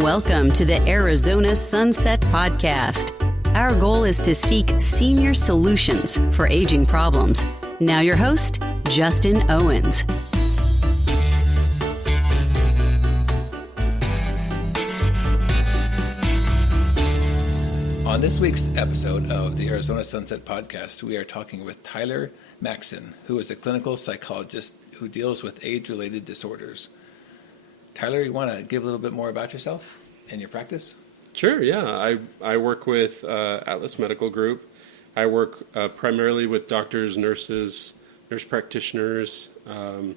Welcome to the Arizona Sunset Podcast. Our goal is to seek senior solutions for aging problems. Now your host, Justin Owens. On this week's episode of the Arizona Sunset Podcast, we are talking with Tyler Maxson, who is a clinical psychologist who deals with age-related disorders. Tyler, you want to give a little bit more about yourself and your practice? Sure, yeah. I work with Atlas Medical Group. I work primarily with doctors, nurses, nurse practitioners in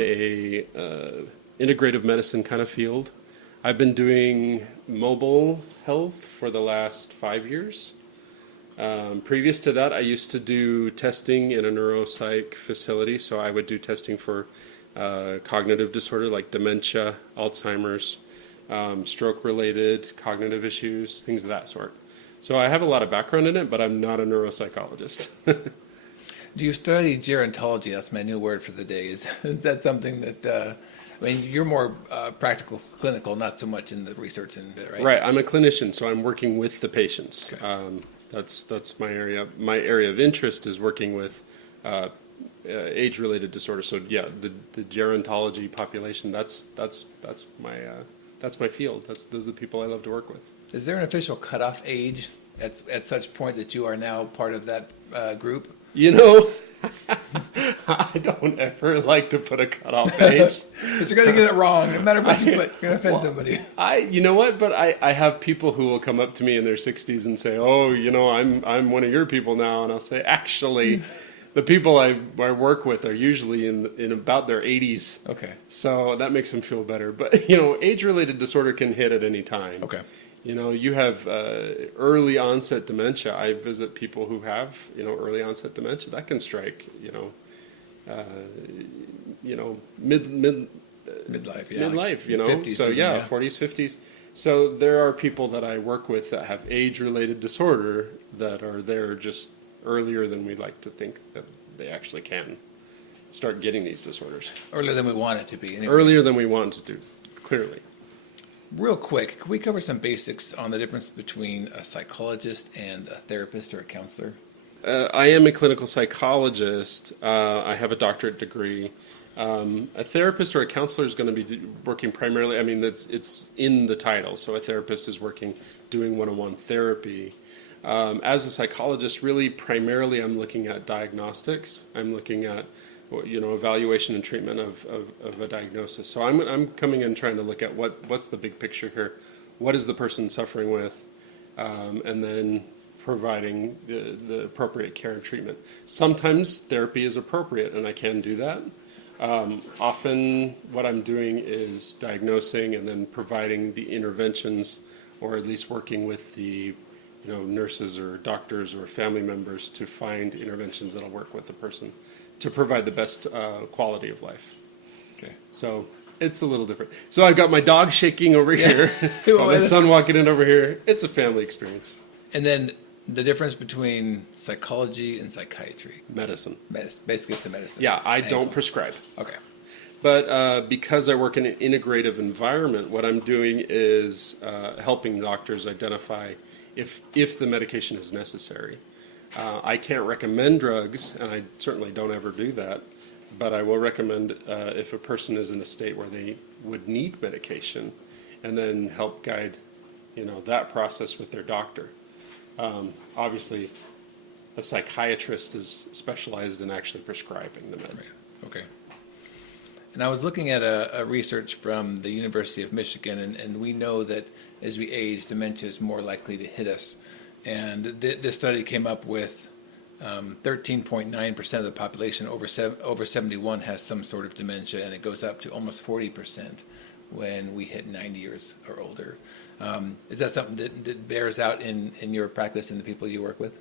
a integrative medicine kind of field. I've been doing mobile health for the last 5 years. Previous to that, I used to do testing in a neuropsych facility, so I would do testing for cognitive disorder like dementia, Alzheimer's, stroke-related cognitive issues, things of that sort. So I have a lot of background in it, but I'm not a neuropsychologist. Do you study gerontology? That's my new word for the day. Is that something that, you're more practical, clinical, not so much in the research end, right? Right. I'm a clinician, so I'm working with the patients. Okay. That's my area. My area of interest is working with age-related disorders. So yeah, the gerontology population. That's my field. Those are the people I love to work with. Is there an official cutoff age at such point that you are now part of that group? You know, I don't ever like to put a cutoff age. Because you're going to get it wrong. No matter what you put, you're going to offend somebody. You know what? But I have people who will come up to me in their 60s and say, "Oh, you know, I'm one of your people now," and I'll say, "Actually." The people I work with are usually in about their 80s. Okay. So that makes them feel better. But, you know, age-related disorder can hit at any time. Okay. You know, you have early onset dementia. I visit people who have, early onset dementia. That can strike, midlife, yeah. Midlife, 50s, so yeah, 40s, 50s. So there are people that I work with that have age-related disorder that are there just earlier than we like to think that they actually can start getting these disorders. Earlier than we want it to be. Anyway. Earlier than we want to do, clearly. Real quick, can we cover some basics on the difference between a psychologist and a therapist or a counselor? I am a clinical psychologist. I have a doctorate degree. A therapist or a counselor is going to be working primarily, it's in the title. So a therapist is doing one-on-one therapy. As a psychologist, really primarily I'm looking at diagnostics. I'm looking at evaluation and treatment of a diagnosis. So I'm coming in trying to look at what's the big picture here. What is the person suffering with? And then providing the appropriate care and treatment. Sometimes therapy is appropriate, and I can do that. Often what I'm doing is diagnosing and then providing the interventions, or at least working with the nurses or doctors or family members to find interventions that'll work with the person to provide the best quality of life. Okay. So it's a little different. So I've got my dog shaking over here, my son walking in over here. It's a family experience. And then the difference between psychology and psychiatry? Medicine. Basically, it's the medicine. Yeah, I don't prescribe. Okay. But because I work in an integrative environment, what I'm doing is helping doctors identify if the medication is necessary. I can't recommend drugs, and I certainly don't ever do that, but I will recommend if a person is in a state where they would need medication, and then help guide that process with their doctor. Obviously, a psychiatrist is specialized in actually prescribing the meds. Right. Okay. And I was looking at a research from the University of Michigan, and we know that as we age, dementia is more likely to hit us. And this study came up with 13.9% of the population over 71 has some sort of dementia, and it goes up to almost 40% when we hit 90 years or older. Is that something that bears out in your practice and the people you work with?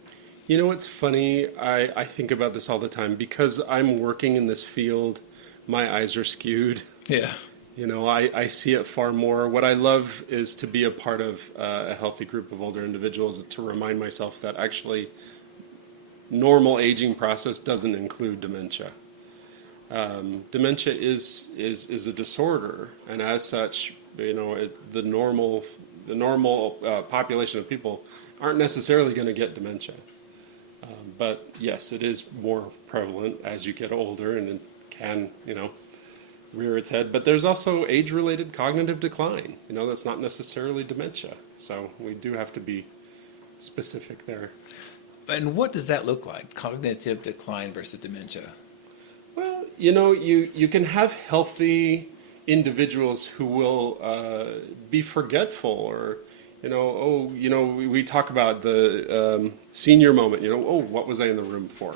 You know, it's funny. I think about this all the time. Because I'm working in this field, my eyes are skewed. Yeah. I see it far more. What I love is to be a part of a healthy group of older individuals, to remind myself that actually normal aging process doesn't include dementia. Dementia is a disorder, and as such, the normal population of people aren't necessarily going to get dementia. But yes, it is more prevalent as you get older, and it can, rear its head. But there's also age-related cognitive decline. That's not necessarily dementia. So we do have to be specific there. And what does that look like, cognitive decline versus dementia? Well, you can have healthy individuals who will be forgetful, or we talk about the senior moment. What was I in the room for?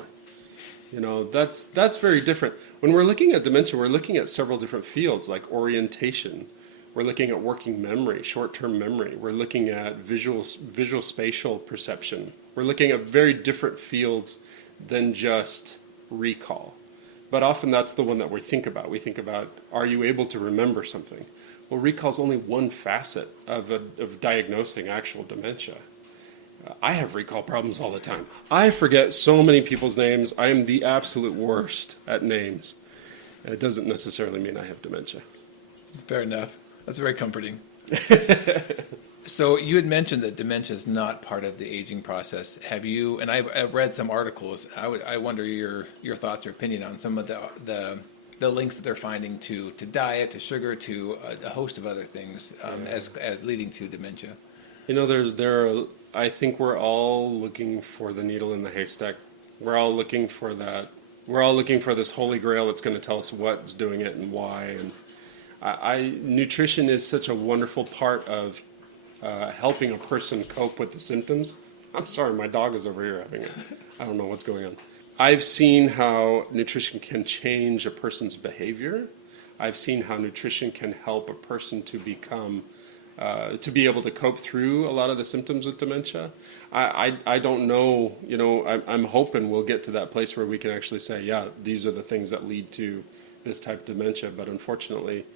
That's very different. When we're looking at dementia, we're looking at several different fields, like orientation. We're looking at working memory, short-term memory. We're looking at visual spatial perception. We're looking at very different fields than just recall. But often that's the one that we think about. We think about, are you able to remember something? Well, recall is only one facet of diagnosing actual dementia. I have recall problems all the time. I forget so many people's names. I am the absolute worst at names. It doesn't necessarily mean I have dementia. Fair enough. That's very comforting. So you had mentioned that dementia is not part of the aging process. Have you, and I've read some articles, I wonder your thoughts or opinion on some of the links that they're finding to diet, to sugar, to a host of other things as leading to dementia. I think we're all looking for the needle in the haystack. We're all looking for that. We're all looking for this holy grail that's going to tell us what's doing it and why. And nutrition is such a wonderful part of helping a person cope with the symptoms. I'm sorry, my dog is over here having it. I don't know what's going on. I've seen how nutrition can change a person's behavior. I've seen how nutrition can help a person to become, to be able to cope through a lot of the symptoms with dementia. I don't know, I'm hoping we'll get to that place where we can actually say, yeah, these are the things that lead to this type of dementia. But unfortunately,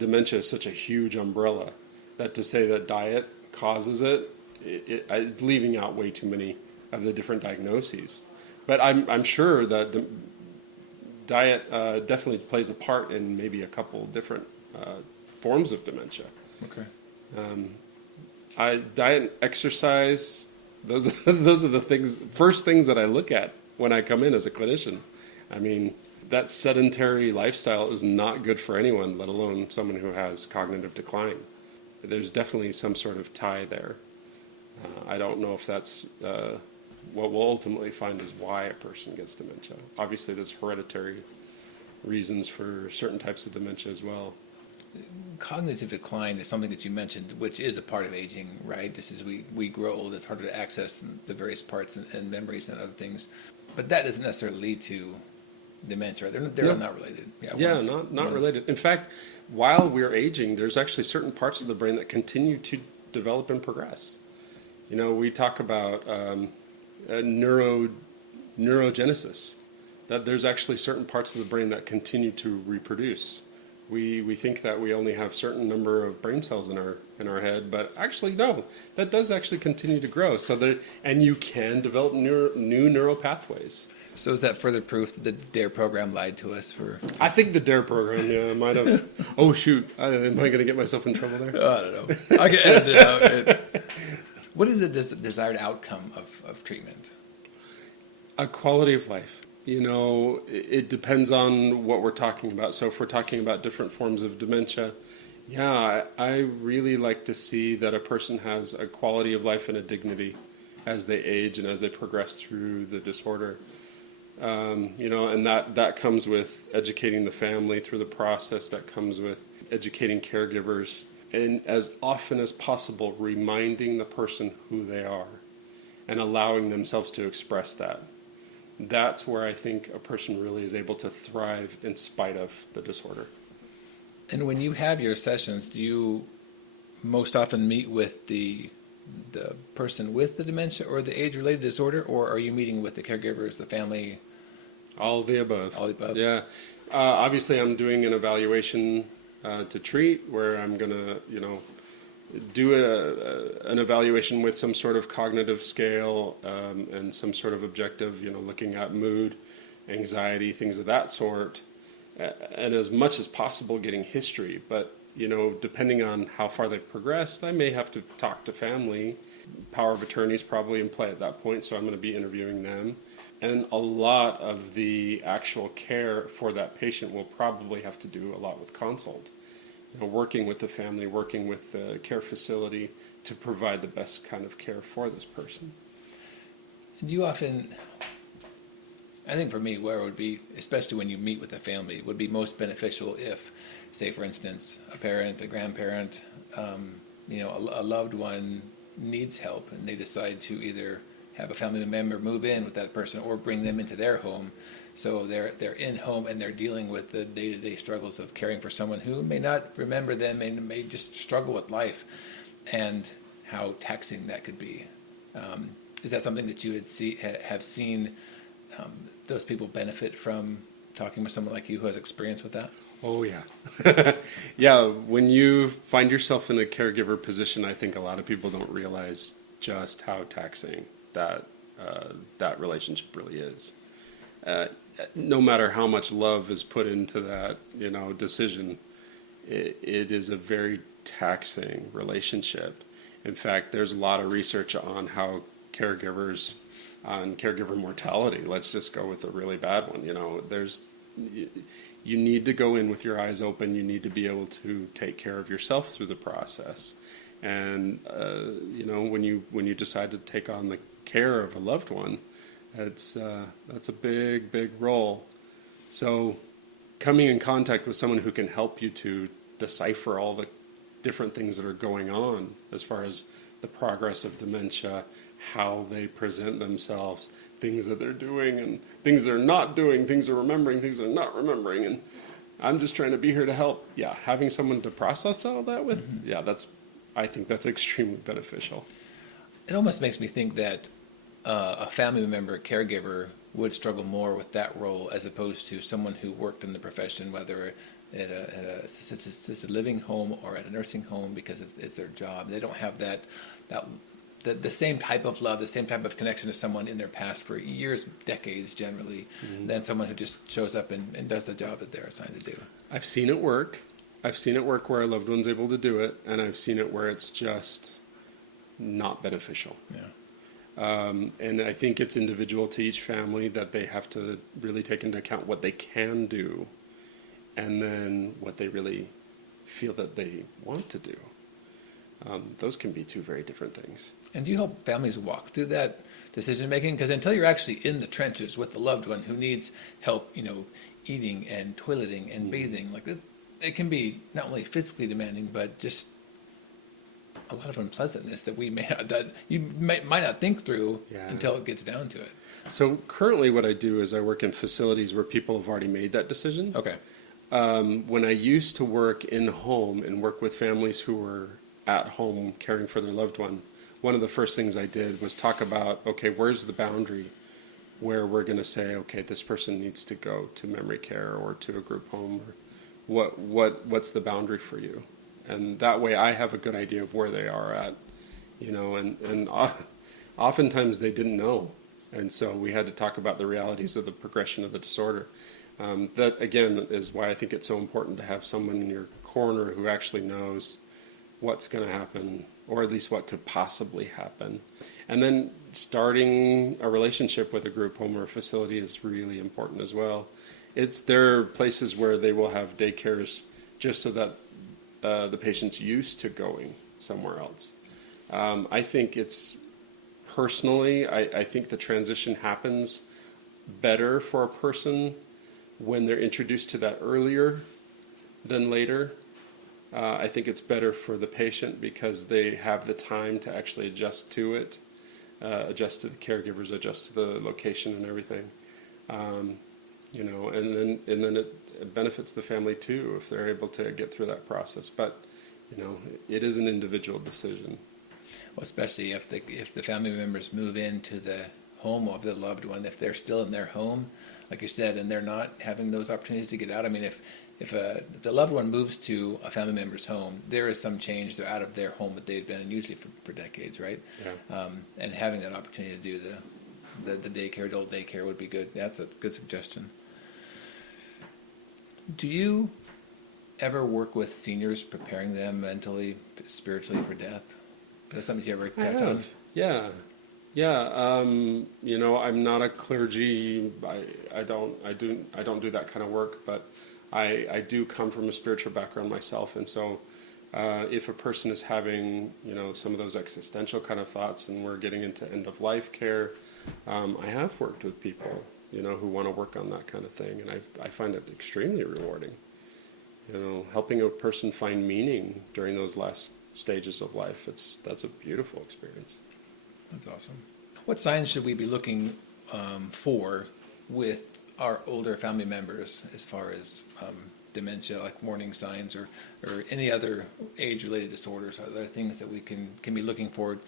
dementia is such a huge umbrella that to say that diet causes it's leaving out way too many of the different diagnoses. But I'm sure that diet definitely plays a part in maybe a couple different forms of dementia. Okay. Diet and exercise, those are the first things that I look at when I come in as a clinician. I mean, that sedentary lifestyle is not good for anyone, let alone someone who has cognitive decline. There's definitely some sort of tie there. I don't know if that's what we'll ultimately find is why a person gets dementia. Obviously, there's hereditary reasons for certain types of dementia as well. Cognitive decline is something that you mentioned, which is a part of aging, right? Just as we grow old, it's harder to access the various parts and memories and other things. But that doesn't necessarily lead to dementia. They're not related. Not related. In fact, while we're aging, there's actually certain parts of the brain that continue to develop and progress. We talk about neurogenesis, that there's actually certain parts of the brain that continue to reproduce. We think that we only have certain number of brain cells in our head, but actually no, that does actually continue to grow. And you can develop new neural pathways. So is that further proof that the DARE program lied to us? I think the DARE program, might have. Oh shoot, am I going to get myself in trouble there? I don't know. I can edit it out. What is the desired outcome of treatment? A quality of life. It depends on what we're talking about. So if we're talking about different forms of dementia, I really like to see that a person has a quality of life and a dignity as they age and as they progress through the disorder. And that comes with educating the family through the process, that comes with educating caregivers, and as often as possible reminding the person who they are and allowing themselves to express that. That's where I think a person really is able to thrive in spite of the disorder. And when you have your sessions, do you most often meet with the person with the dementia or the age-related disorder, or are you meeting with the caregivers, the family? All of the above. All of the above. Yeah. Obviously, I'm doing an evaluation to treat, where I'm going to, do an evaluation with some sort of cognitive scale and some sort of objective, looking at mood, anxiety, things of that sort, and as much as possible getting history. But depending on how far they've progressed, I may have to talk to family. Power of attorney is probably in play at that point, so I'm going to be interviewing them. And a lot of the actual care for that patient will probably have to do a lot with consult. Working with the family, working with the care facility to provide the best kind of care for this person. You often, I think for me, where it would be, especially when you meet with a family, it would be most beneficial if, say, for instance, a parent, a grandparent, a loved one needs help, and they decide to either have a family member move in with that person or bring them into their home. So they're in home and they're dealing with the day-to-day struggles of caring for someone who may not remember them and may just struggle with life, and how taxing that could be. Is that something that you have seen those people benefit from talking with someone like you who has experience with that? Oh, yeah. Yeah, when you find yourself in a caregiver position, I think a lot of people don't realize just how taxing that relationship really is. No matter how much love is put into that, decision, it is a very taxing relationship. In fact, there's a lot of research on how caregivers, on caregiver mortality. Let's just go with a really bad one. You need to go in with your eyes open. You need to be able to take care of yourself through the process. And when you decide to take on the care of a loved one, that's a big role. So coming in contact with someone who can help you to decipher all the different things that are going on as far as the progress of dementia, how they present themselves, things that they're doing and things they're not doing, things they're remembering, things they're not remembering, and I'm just trying to be here to help. Yeah, having someone to process all that with, I think that's extremely beneficial. It almost makes me think that a family member, caregiver, would struggle more with that role as opposed to someone who worked in the profession, whether at a assisted living home or at a nursing home, because it's their job. They don't have the same type of love, the same type of connection to someone in their past for years, decades generally, than someone who just shows up and does the job that they're assigned to do. I've seen it work. I've seen it work where a loved one's able to do it, and I've seen it where it's just not beneficial. Yeah. And I think it's individual to each family that they have to really take into account what they can do and then what they really feel that they want to do. Those can be two very different things. And do you help families walk through that decision making? Because until you're actually in the trenches with the loved one who needs help, eating and toileting and bathing, like it can be not only physically demanding, but just a lot of unpleasantness that you might not think through until it gets down to it. So currently what I do is I work in facilities where people have already made that decision. Okay. When I used to work in home and work with families who were at home caring for their loved one of the first things I did was talk about, okay, where's the boundary where we're going to say, okay, this person needs to go to memory care or to a group home, or what's the boundary for you? And that way I have a good idea of where they are at, and oftentimes they didn't know. And so we had to talk about the realities of the progression of the disorder. That, again, is why I think it's so important to have someone in your corner who actually knows what's going to happen, or at least what could possibly happen. And then starting a relationship with a group home or a facility is really important as well. There are places where they will have daycares just so that the patient's used to going somewhere else. I think I think the transition happens better for a person when they're introduced to that earlier than later. I think it's better for the patient because they have the time to actually adjust to it, adjust to the caregivers, adjust to the location and everything. And then it benefits the family too if they're able to get through that process. But it is an individual decision. Well, especially if the family members move into the home of the loved one, if they're still in their home, like you said, and they're not having those opportunities to get out. I mean, if the loved one moves to a family member's home, there is some change. They're out of their home that they've been in usually for decades, right? Yeah. And having that opportunity to do the daycare, adult daycare would be good. That's a good suggestion. Do you ever work with seniors, preparing them mentally, spiritually for death? Is that something you ever touch on? Yeah. I'm not a clergy. I don't do that kind of work, but I do come from a spiritual background myself, and so if a person is having some of those existential kind of thoughts, and we're getting into end of life care, I have worked with people who want to work on that kind of thing, and I find it extremely rewarding. Helping a person find meaning during those last stages of life, that's a beautiful experience. That's awesome. What signs should we be looking for with our older family members as far as dementia, like warning signs, or any other age-related disorders? Are there things that we can be looking for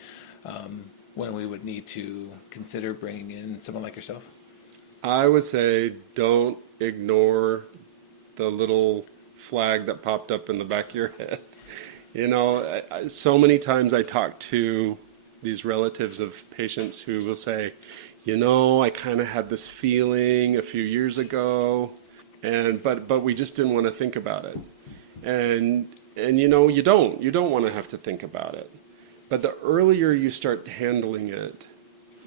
when we would need to consider bringing in someone like yourself? I would say don't ignore the little flag that popped up in the back of your head. So many times I talk to these relatives of patients who will say, I kind of had this feeling a few years ago, but we just didn't want to think about it. And you don't want to have to think about it. But the earlier you start handling it,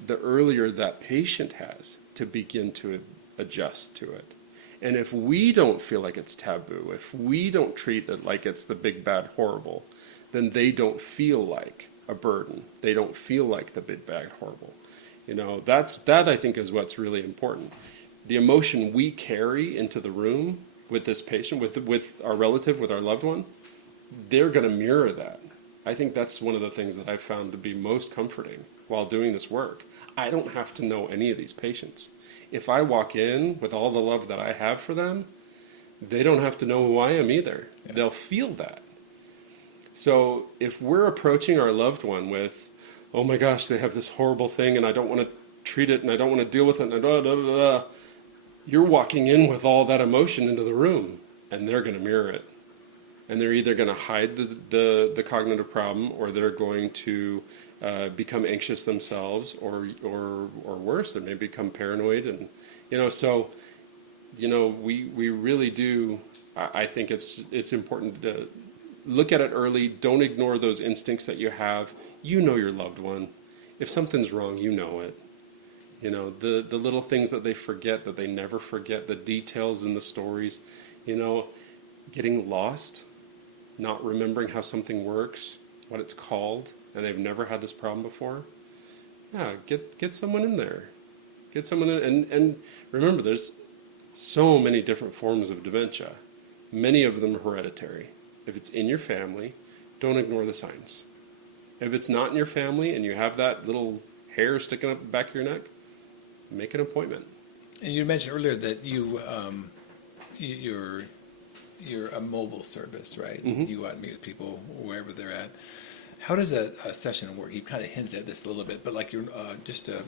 the earlier that patient has to begin to adjust to it. And if we don't feel like it's taboo, if we don't treat it like it's the big, bad, horrible, then they don't feel like a burden. They don't feel like the big, bad, horrible. That I think is what's really important. The emotion we carry into the room with this patient, with our relative, with our loved one, they're going to mirror that. I think that's one of the things that I've found to be most comforting while doing this work. I don't have to know any of these patients. If I walk in with all the love that I have for them, they don't have to know who I am either. Yeah. They'll feel that. So if we're approaching our loved one with, oh my gosh, they have this horrible thing and I don't want to treat it and I don't want to deal with it, and you're walking in with all that emotion into the room, and they're going to mirror it. And they're either going to hide the cognitive problem, or they're going to become anxious themselves, or worse, they may become paranoid. And we really do. I think it's important to look at it early. Don't ignore those instincts that you have. Your loved one. If something's wrong, you know it. The little things that they forget, that they never forget, the details in the stories. Getting lost, not remembering how something works, what it's called, and they've never had this problem before. Yeah, get someone in there. Get someone in, and remember, there's so many different forms of dementia. Many of them hereditary. If it's in your family, don't ignore the signs. If it's not in your family and you have that little hair sticking up the back of your neck, make an appointment. And you mentioned earlier that you're a mobile service, right? Mm-hmm. You go out and meet with people wherever they're at. How does a session work? You kind of hinted at this a little bit, but like you're just a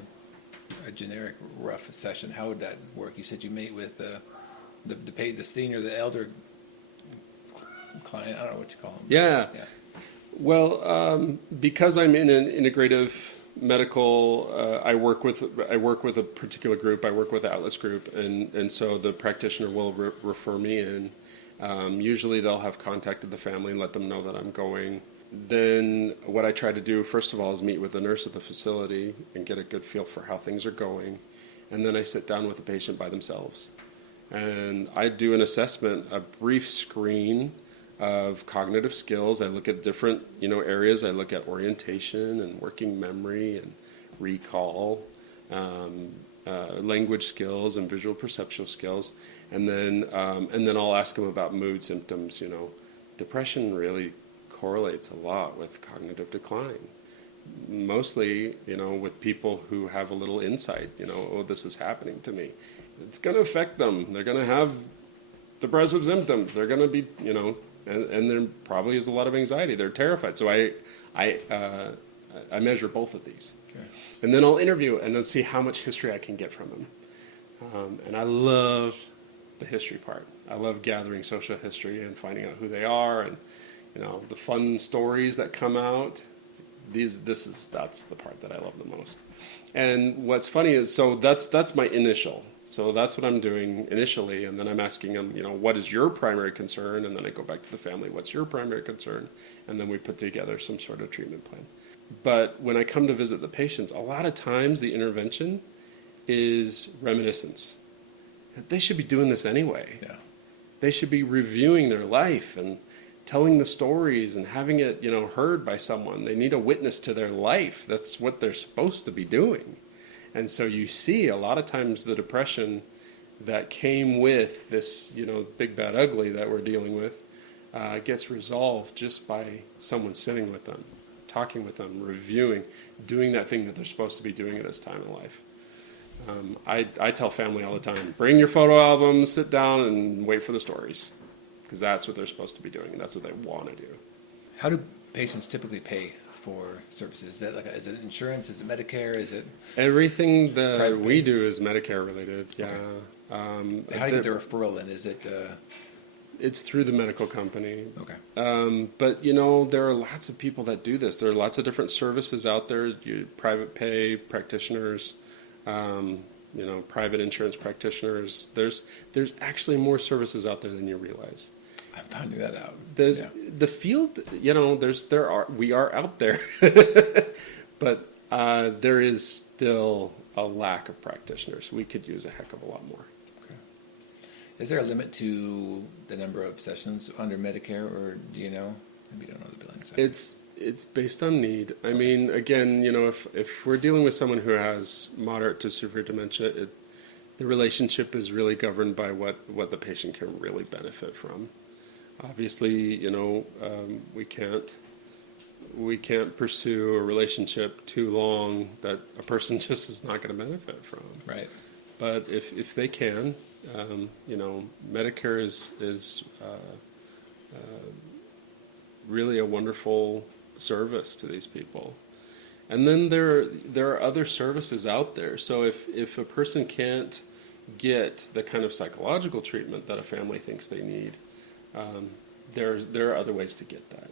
generic rough session. How would that work? You said you meet with the senior, the elder client. I don't know what you call them. Yeah. Well, because I'm in an integrative medical, I work with a particular group. I work with the Atlas group, and so the practitioner will refer me in. Usually they'll have contacted the family and let them know that I'm going. Then what I try to do, first of all, is meet with the nurse at the facility and get a good feel for how things are going. And then I sit down with the patient by themselves. And I do an assessment, a brief screen of cognitive skills. I look at different, areas. I look at orientation and working memory and recall, language skills and visual perceptual skills. And then I'll ask them about mood symptoms. Depression really correlates a lot with cognitive decline. Mostly, with people who have a little insight, oh, this is happening to me. It's going to affect them. They're going to have depressive symptoms. They're going to be, and there probably is a lot of anxiety. They're terrified. So I measure both of these. Okay. And then I'll interview and then see how much history I can get from them. And I love the history part. I love gathering social history and finding out who they are, and the fun stories that come out. That's the part that I love the most. And what's funny is, so that's my initial. So that's what I'm doing initially, and then I'm asking them, what is your primary concern? And then I go back to the family, what's your primary concern? And then we put together some sort of treatment plan. But when I come to visit the patients, a lot of times the intervention is reminiscence. They should be doing this anyway. Yeah. They should be reviewing their life and telling the stories and having it, heard by someone. They need a witness to their life. That's what they're supposed to be doing. And so you see a lot of times the depression that came with this, big, bad, ugly that we're dealing with gets resolved just by someone sitting with them, talking with them, reviewing, doing that thing that they're supposed to be doing at this time in life. I tell family all the time, bring your photo album, sit down and wait for the stories, because that's what they're supposed to be doing, and that's what they want to do. How do patients typically pay for services? Is it insurance? Is it Medicare? Is it everything that we do is Medicare related? Yeah. Okay. How do you get the referral in? Is it? It's through the medical company. Okay. But there are lots of people that do this. There are lots of different services out there. Private pay practitioners, private insurance practitioners. There's actually more services out there than you realize. I'm finding that out. There's the field, we are out there, but there is still a lack of practitioners. We could use a heck of a lot more. Okay. Is there a limit to the number of sessions under Medicare, or do you know? Maybe you don't know the billing side. It's based on need. I mean, again, if we're dealing with someone who has moderate to severe dementia, the relationship is really governed by what the patient can really benefit from. Obviously, we can't pursue a relationship too long that a person just is not going to benefit from. Right. But if they can, Medicare is really a wonderful service to these people. And then there are other services out there. So if a person can't get the kind of psychological treatment that a family thinks they need, there are other ways to get that,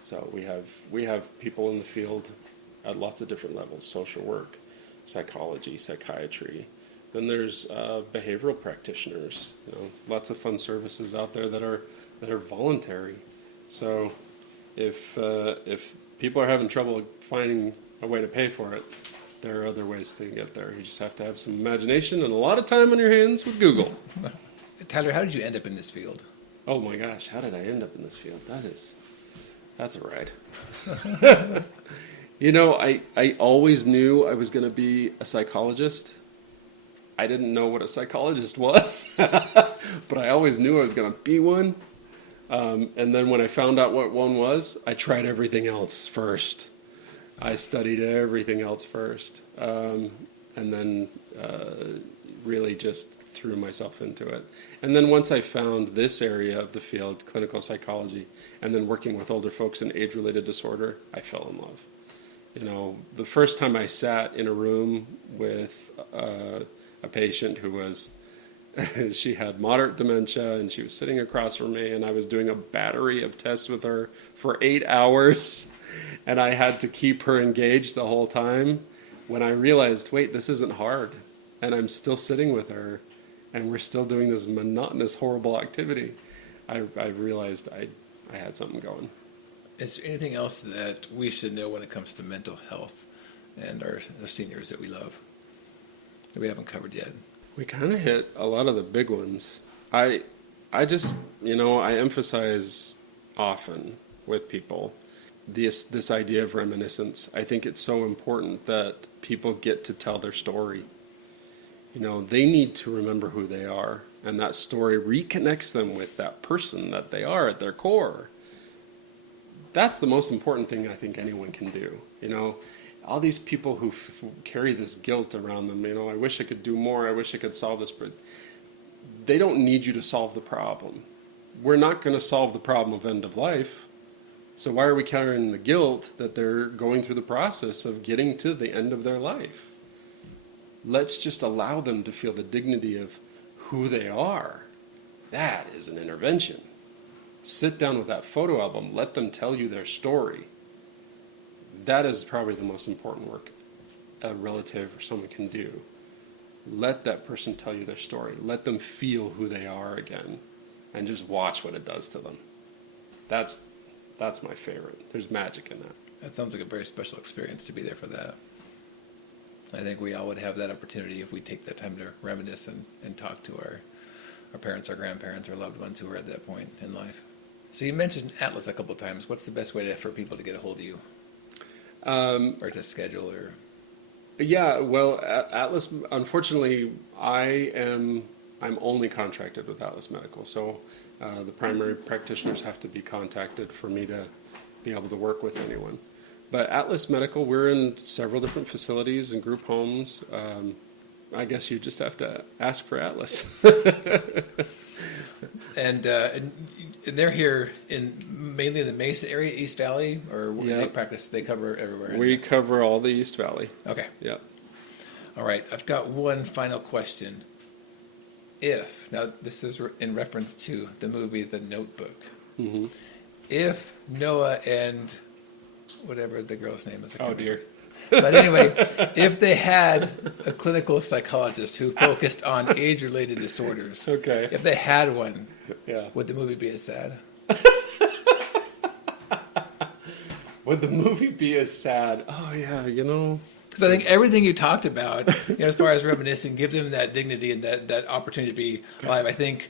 So we have people in the field at lots of different levels: social work, psychology, psychiatry. Then there's behavioral practitioners. Lots of fun services out there that are voluntary. So if people are having trouble finding a way to pay for it, there are other ways to get there. You just have to have some imagination and a lot of time on your hands with Google. Tyler, how did you end up in this field? Oh my gosh, how did I end up in this field? That's a ride. I always knew I was going to be a psychologist. I didn't know what a psychologist was, but I always knew I was going to be one. And then when I found out what one was, I tried everything else first. I studied everything else first, and then really just threw myself into it. And then once I found this area of the field, clinical psychology, and then working with older folks in age-related disorder, I fell in love. The first time I sat in a room with a patient who was, she had moderate dementia, and she was sitting across from me, and I was doing a battery of tests with her for 8 hours, and I had to keep her engaged the whole time. When I realized, wait, this isn't hard, and I'm still sitting with her, and we're still doing this monotonous, horrible activity, I realized I had something going. Is there anything else that we should know when it comes to mental health and our seniors that we love that we haven't covered yet? We kind of hit a lot of the big ones. I just, I emphasize often with people this idea of reminiscence. I think it's so important that people get to tell their story. They need to remember who they are, and that story reconnects them with that person that they are at their core. That's the most important thing I think anyone can do. All these people who carry this guilt around them, I wish I could do more, I wish I could solve this, but they don't need you to solve the problem. We're not going to solve the problem of end of life, so why are we carrying the guilt that they're going through the process of getting to the end of their life? Let's just allow them to feel the dignity of who they are. That is an intervention. Sit down with that photo album, let them tell you their story. That is probably the most important work a relative or someone can do. let that person tell you their story. Let them feel who they are again, and just watch what it does to them. That's my favorite. There's magic in that. That sounds like a very special experience to be there for that. I think we all would have that opportunity if we take that time to reminisce and talk to our parents, our grandparents, our loved ones who are at that point in life. So you mentioned Atlas a couple of times. What's the best way for people to get a hold of you? Or to schedule or... Yeah, well, Atlas, unfortunately, I'm only contracted with Atlas Medical, so the primary practitioners have to be contacted for me to be able to work with anyone. But Atlas Medical, we're in several different facilities and group homes. I guess you just have to ask for Atlas. And they're here in mainly the Mesa area, East Valley, or where they practice? They cover everywhere. We cover all the East Valley. Okay. Yeah. All right. I've got one final question. Now this is in reference to the movie The Notebook. Mm-hmm. If Noah and whatever the girl's name is, Oh dear. But anyway, if they had a clinical psychologist who focused on age-related disorders, Okay. if they had one, Yeah. would the movie be as sad? Would the movie be as sad? Oh yeah, Because I think everything you talked about, as far as reminiscing, give them that dignity and that opportunity to be alive. I think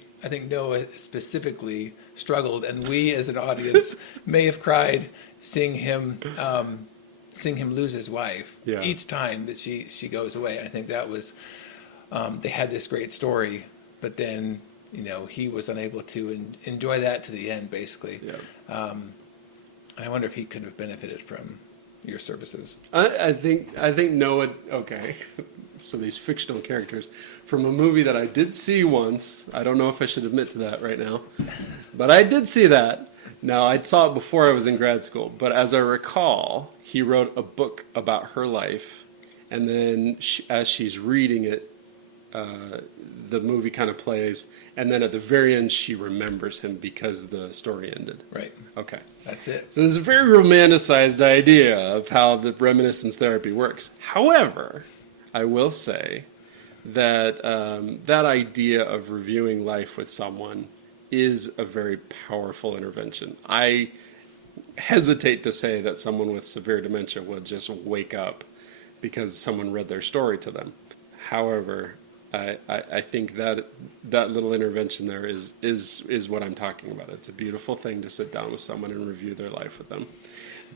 Noah specifically struggled, and we as an audience may have cried seeing him lose his wife each time that she goes away. I think that was they had this great story, but then he was unable to enjoy that to the end, basically. Yeah. I wonder if he could have benefited from your services. I think Noah. Okay, so these fictional characters from a movie that I did see once. I don't know if I should admit to that right now, but I did see that. Now, I saw it before I was in grad school, but as I recall, he wrote a book about her life, and then as she's reading it, the movie kind of plays, and then at the very end, she remembers him because the story ended. Right. Okay. That's it. So there's a very romanticized idea of how the reminiscence therapy works. However, I will say that that idea of reviewing life with someone is a very powerful intervention. I hesitate to say that someone with severe dementia would just wake up because someone read their story to them. However, I think that little intervention there is what I'm talking about. It's a beautiful thing to sit down with someone and review their life with them.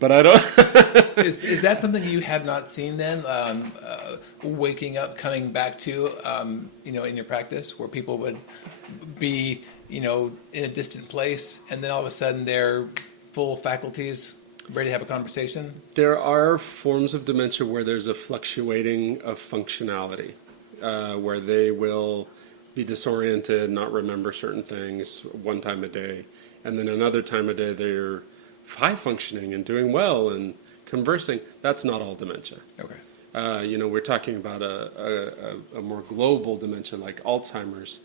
But I don't... Is that something you have not seen then, waking up, coming back to, in your practice, where people would be, in a distant place, and then all of a sudden they're full faculties, ready to have a conversation? There are forms of dementia where there's a fluctuating of functionality, where they will be disoriented, not remember certain things one time a day, and then another time a day they're high functioning and doing well and conversing. That's not all dementia. Okay. We're talking about a more global dementia like Alzheimer's.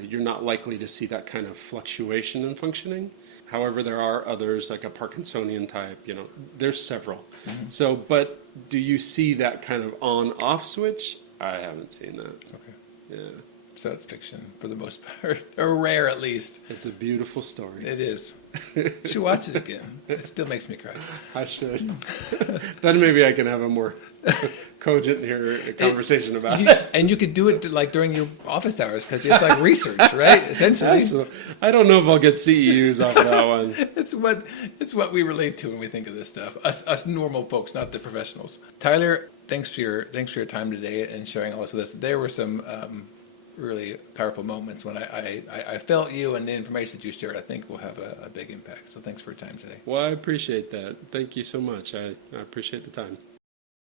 You're not likely to see that kind of fluctuation in functioning. However, there are others like a Parkinsonian type, there's several. Mm-hmm. So, but do you see that kind of on-off switch? I haven't seen that. Okay. Yeah. So that's fiction for the most part, or rare at least. It's a beautiful story. It is. You should watch it again. It still makes me cry. I should. Then maybe I can have a more cogent conversation about it. And you could do it during your office hours because it's like research, right? Essentially. Absolutely. I don't know if I'll get CEUs off of that one. It's what we relate to when we think of this stuff. Us normal folks, not the professionals. Tyler, thanks for your time today and sharing all this with us. There were some really powerful moments when I felt you, and the information that you shared I think will have a big impact. So thanks for your time today. Well, I appreciate that. Thank you so much. I appreciate the time.